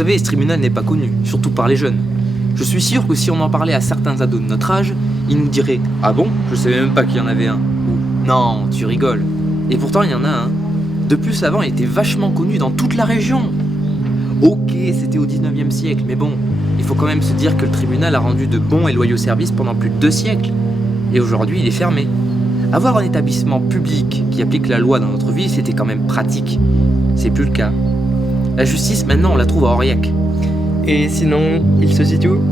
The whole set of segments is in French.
savez, ce tribunal n'est pas connu, surtout par les jeunes. Je suis sûr que si on en parlait à certains ados de notre âge, ils nous diraient « Ah bon? Je savais même pas qu'il y en avait un » ou « Non, tu rigoles ». Et pourtant, il y en a un. De plus, avant, il était vachement connu dans toute la région. Ok, c'était au 19e siècle, mais bon, il faut quand même se dire que le tribunal a rendu de bons et loyaux services pendant plus de 2 siècles. Et aujourd'hui, il est fermé. Avoir un établissement public qui applique la loi dans notre ville, c'était quand même pratique. C'est plus le cas. La justice, maintenant, on la trouve à Aurillac. Et sinon, il se situe où?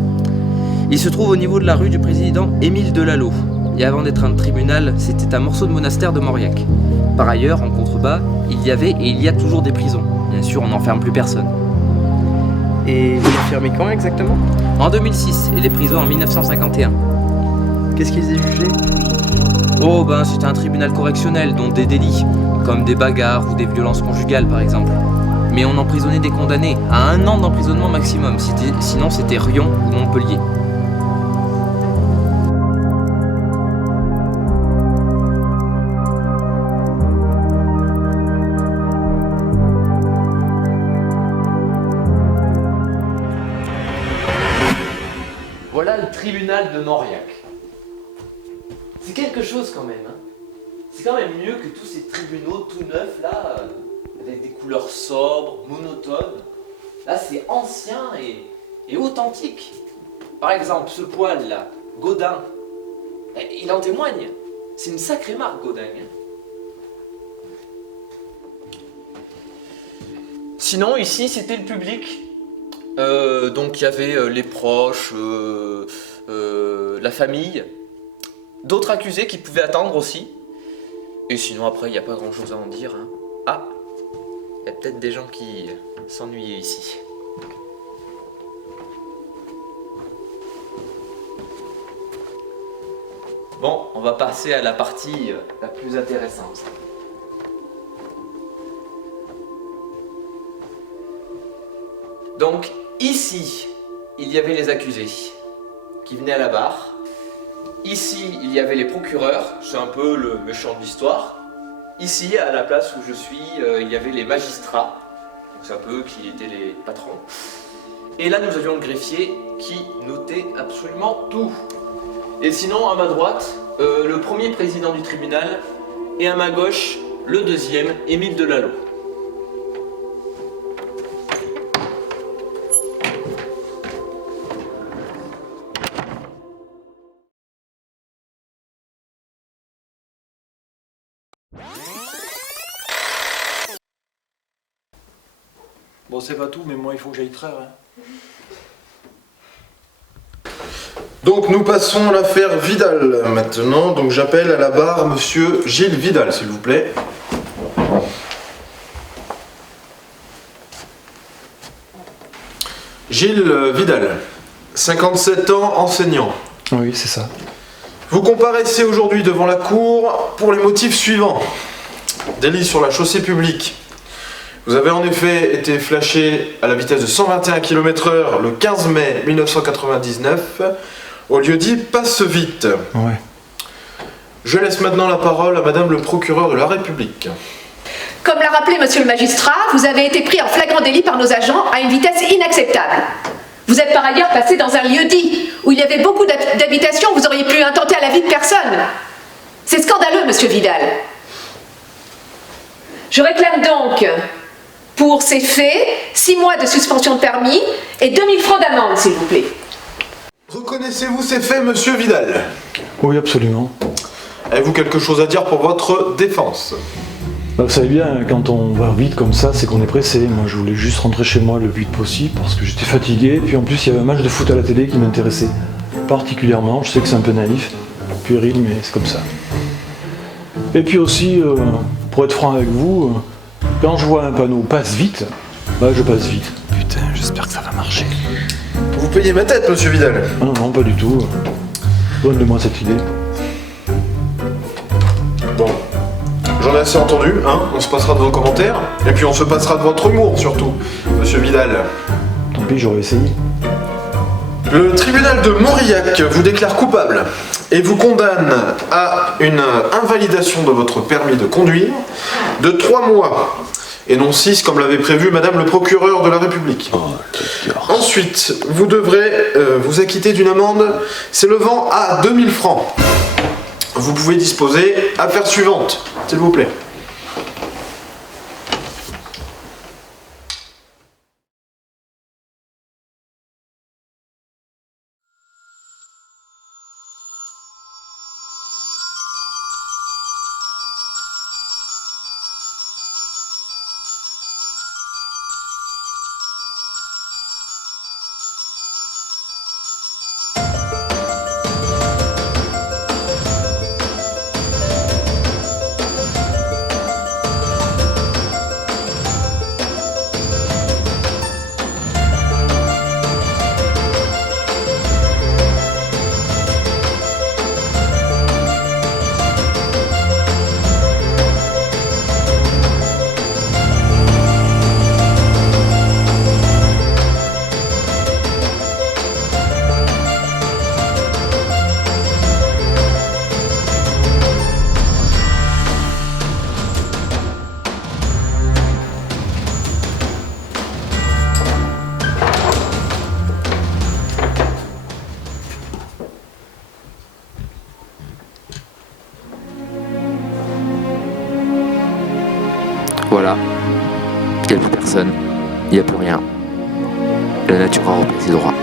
Il se trouve au niveau de la rue du président Émile Delalot. Et avant d'être un tribunal, c'était un morceau de monastère de Mauriac. Par ailleurs, en contrebas, il y avait et il y a toujours des prisons. Bien sûr, on n'enferme plus personne. Et vous l'avez fermé quand exactement? En 2006 et les prisons en 1951. Qu'est-ce qu'ils aient jugé? Oh ben, c'était un tribunal correctionnel, dont des délits, comme des bagarres ou des violences conjugales par exemple. Mais on emprisonnait des condamnés à 1 an d'emprisonnement maximum, sinon c'était Riom ou Montpellier. Voilà le tribunal de Mauriac. C'est quelque chose quand même, hein. C'est quand même mieux que tous ces tribunaux tout neufs là, avec des couleurs sobres, monotones. Là c'est ancien et authentique. Par exemple, ce poil là, Gaudin, il en témoigne. C'est une sacrée marque, Gaudin. Hein. Sinon, ici c'était le public. Donc il y avait les proches, la famille, d'autres accusés qui pouvaient attendre aussi. Et sinon après il n'y a pas grand chose à en dire. Hein. Ah, il y a peut-être des gens qui s'ennuyaient ici. Bon, on va passer à la partie la plus intéressante. Donc ici, il y avait les accusés qui venaient à la barre. Ici, il y avait les procureurs, c'est un peu le méchant de l'histoire. Ici, à la place où je suis, il y avait les magistrats, c'est un peu eux qui étaient les patrons. Et là, nous avions le greffier qui notait absolument tout. Et sinon, à ma droite, le premier président du tribunal, et à ma gauche, le deuxième, Émile Delalot. Bon, c'est pas tout, mais moi, il faut que j'aille traire. Hein. Donc nous passons à l'affaire Vidal maintenant. Donc j'appelle à la barre monsieur Gilles Vidal, s'il vous plaît. Gilles Vidal, 57 ans, enseignant. Oui, c'est ça. Vous comparaissez aujourd'hui devant la cour pour les motifs suivants. Délit sur la chaussée publique. Vous avez en effet été flashé à la vitesse de 121 km/h le 15 mai 1999 au lieu dit Passe Vite. Ouais. Je laisse maintenant la parole à madame le procureur de la République. Comme l'a rappelé monsieur le magistrat, vous avez été pris en flagrant délit par nos agents à une vitesse inacceptable. Vous êtes par ailleurs passé dans un lieu-dit où il y avait beaucoup d'habitations, vous auriez pu intenter à la vie de personne. C'est scandaleux, monsieur Vidal. Je réclame donc, pour ces faits, 6 mois de suspension de permis et 2000 francs d'amende, s'il vous plaît. Reconnaissez-vous ces faits, monsieur Vidal? Oui, absolument. Avez-vous quelque chose à dire pour votre défense? Bah, vous savez bien, quand on va vite comme ça, c'est qu'on est pressé. Moi, je voulais juste rentrer chez moi le plus vite possible parce que j'étais fatigué. Et puis en plus, il y avait un match de foot à la télé qui m'intéressait particulièrement. Je sais que c'est un peu naïf, puéril, mais c'est comme ça. Et puis aussi, pour être franc avec vous, quand je vois un panneau « Passe vite », bah je passe vite. Putain, j'espère que ça va marcher. Vous payez ma tête, monsieur Vidal? Ah non, non, pas du tout. Donne-moi cette idée. Bon, j'en ai assez entendu, hein. On se passera de vos commentaires, et puis on se passera de votre humour, surtout, monsieur Vidal. Tant pis, j'aurais essayé. Le tribunal de Mauriac vous déclare coupable et vous condamne à une invalidation de votre permis de conduire de 3 mois et non 6 comme l'avait prévu Madame le procureur de la République. Ensuite, vous devrez vous acquitter d'une amende s'élevant à 2000 francs. Vous pouvez disposer. Affaire suivante, s'il vous plaît. Voilà. Il n'y a plus personne. Il n'y a plus rien. La nature a repris ses droits.